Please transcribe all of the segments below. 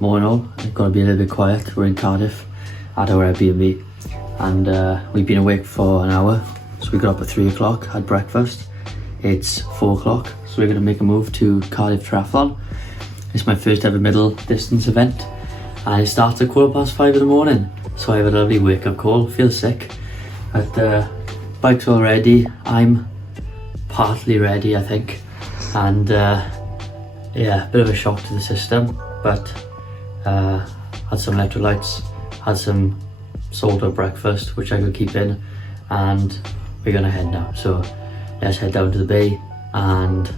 Morning all, it's going to be a little bit quiet. We're in Cardiff at our Airbnb and we've been awake for an hour. So we got up at 3 o'clock, had breakfast. It's 4 o'clock, so we're going to make a move to Cardiff Triathlon. It's my first ever middle distance event and it starts at 5:15 in the morning. So I have a lovely wake up call, feel sick. But bike's all ready, I'm partly ready I think. And yeah, a bit of a shock to the system, but had some electrolytes, had some salted breakfast which I could keep in, and we're gonna head now. So let's head down to the bay and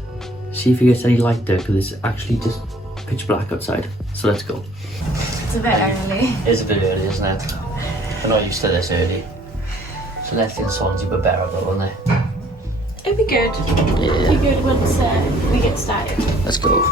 see if it gets any light there, because it's actually just pitch black outside. So let's go. It's a bit early. It's a bit early, isn't it? We're not used to this early. So let's in Swansea but bearable, won't they? It'll be good. Yeah. It'll be good once we get started. Let's go.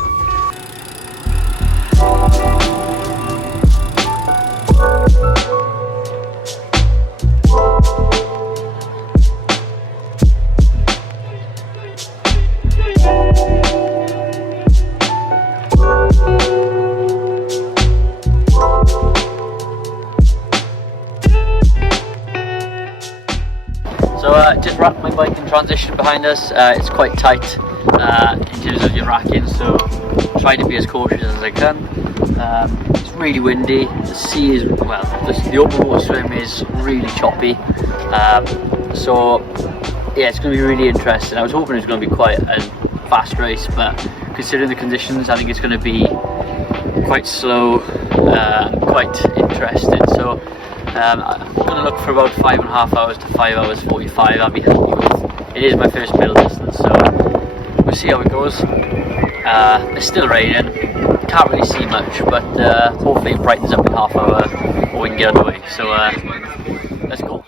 So just wrapped my bike in transition behind us. It's quite tight in terms of your racking, so try to be as cautious as I can. It's really windy, the sea is, well, the open water swim is really choppy. So yeah, it's going to be really interesting. I was hoping it was going to be quite a fast race, but considering the conditions, I think it's going to be quite slow, quite interesting. So I'm going to look for about 5.5 hours to 5 hours 45. I'll be happy with. It is my first middle distance, so we'll see how it goes. It's still raining, can't really see much, but hopefully it brightens up in half hour or we can get underway. So let's go.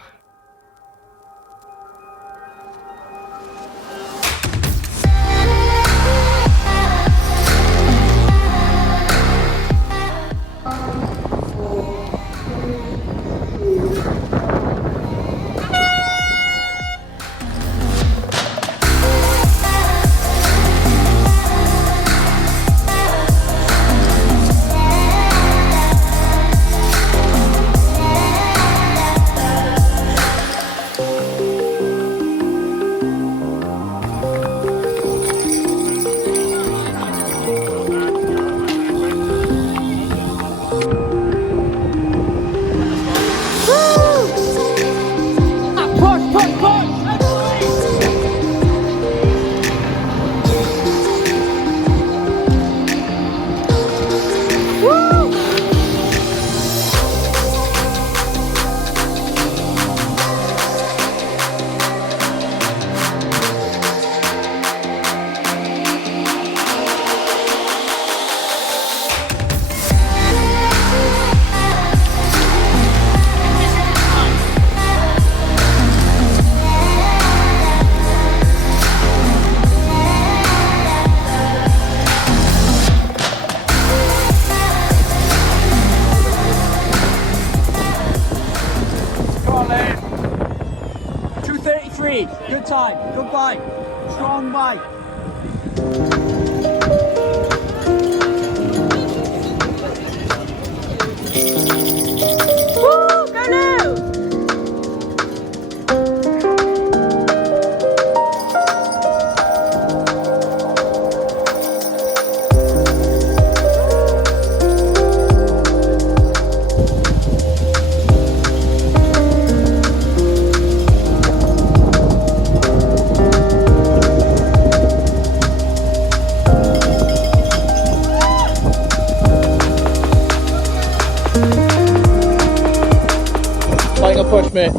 Good time, good bike, strong bike. Woo! Go now! Push me.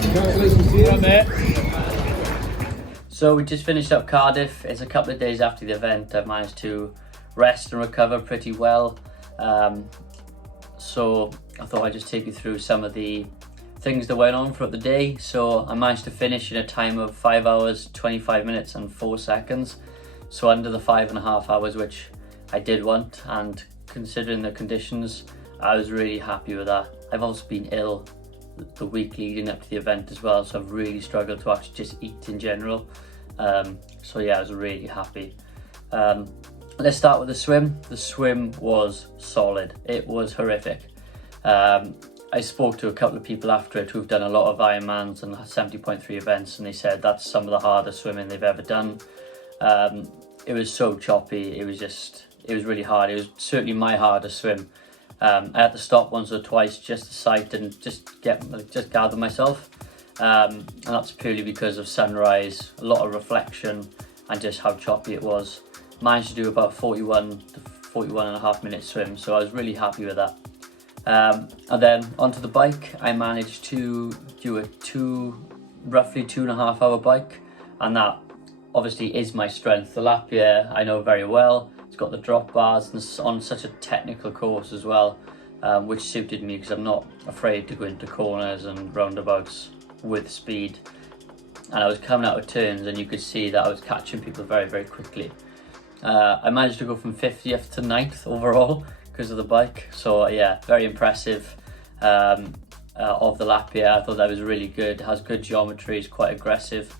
Congratulations to you, mate. So we just finished up Cardiff. It's a couple of days after the event. I've managed to rest and recover pretty well. so I thought I'd just take you through some of the things that went on throughout the day. So I managed to finish in a time of 5 hours, 25 minutes and 4 seconds. So under the 5.5 hours, which I did want, and considering the conditions, I was really happy with that. I've also been ill the week leading up to the event as well, so I've really struggled to actually just eat in general. So yeah, I was really happy. Let's start with the swim. The swim was solid. It was horrific. I spoke to a couple of people after it who've done a lot of Ironmans and 70.3 events, and they said that's some of the hardest swimming they've ever done. It was so choppy. It was really hard. It was certainly my hardest swim. I had to stop once or twice just to sight and just gather myself. And that's purely because of sunrise, a lot of reflection, and just how choppy it was. Managed to do about 41 to 41.5 minute swim, so I was really happy with that. And then onto the bike, I managed to do a roughly 2.5 hour bike, and that obviously is my strength. The Lapierre I know very well. It's got the drop bars and it's on such a technical course as well, which suited me because I'm not afraid to go into corners and roundabouts with speed. And I was coming out of turns and you could see that I was catching people very, very quickly. I managed to go from 50th to 9th overall because of the bike. So yeah, very impressive of the Lapierre. I thought that was really good. It has good geometry, it's quite aggressive.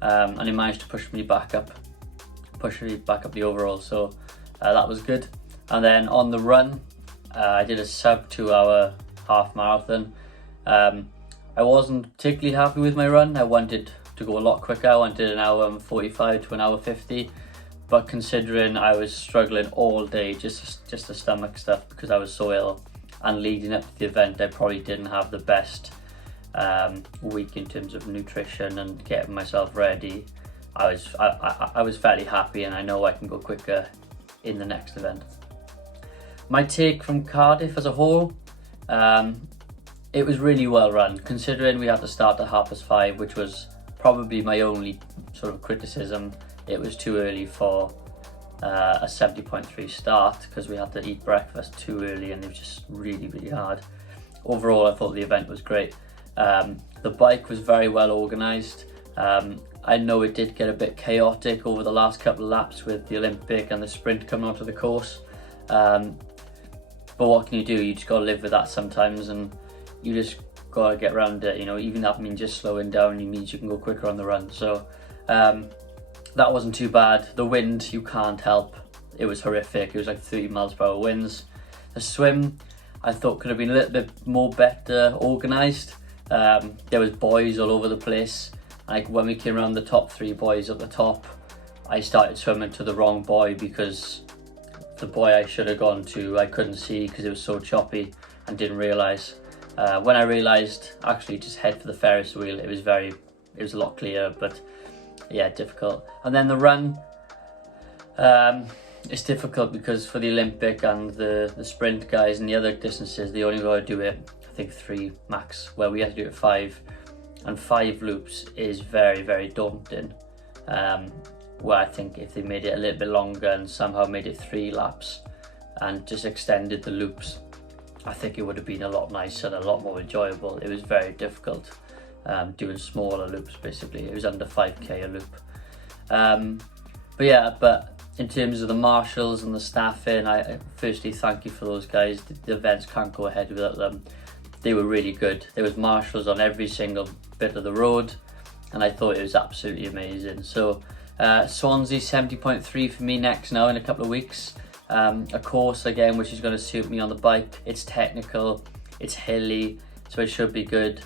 And it managed to push me back up the overall. So that was good. And then on the run, I did a sub 2 hour half marathon. I wasn't particularly happy with my run. I wanted to go a lot quicker. I wanted an hour and 45 to an hour 50. But considering I was struggling all day, just the stomach stuff because I was so ill, and leading up to the event, I probably didn't have the best week in terms of nutrition and getting myself ready. I was fairly happy, and I know I can go quicker in the next event. My take from Cardiff as a whole, it was really well run, considering we had to start at 5:30, which was probably my only sort of criticism. It was too early for a 70.3 start because we had to eat breakfast too early, and it was just really, really hard. Overall, I thought the event was great. The bike was very well organised. I know it did get a bit chaotic over the last couple of laps with the Olympic and the sprint coming onto the course. But what can you do? You just got to live with that sometimes, and you just got to get around it. You know, even that means just slowing down, it means you can go quicker on the run. So that wasn't too bad. The wind, you can't help. It was horrific. It was like 30 miles per hour winds. The swim, I thought could have been a little bit more better organised. There was buoys all over the place. Like when we came around the top 3 buoys at the top, I started swimming to the wrong buoy because the buoy I should have gone to, I couldn't see because it was so choppy and didn't realise. When I realised, actually just head for the Ferris wheel, it was a lot clearer, but yeah, difficult. And then the run, it's difficult because for the Olympic and the sprint guys and the other distances, they only got to do it, I think 3 max, where we had to do it 5. And 5 loops is very, very daunting. Where I think if they made it a little bit longer and somehow made it 3 laps and just extended the loops, I think it would have been a lot nicer and a lot more enjoyable. It was very difficult doing smaller loops, basically. It was under 5k a loop. But in terms of the marshals and the staffing, I firstly thank you for those guys. The events can't go ahead without them. They were really good. There was marshals on every single bit of the road, and I thought it was absolutely amazing. So Swansea 70.3 for me next now in a couple of weeks. A course again which is going to suit me on the bike. It's technical, it's hilly, so it should be good.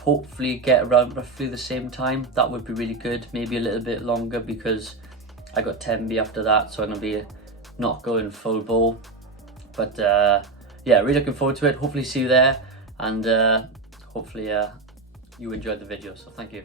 Hopefully get around roughly the same time. That would be really good. Maybe a little bit longer because I got Tenby after that, so I'm going to be not going full ball. But yeah, really looking forward to it. Hopefully see you there, and hopefully you enjoyed the video, so thank you.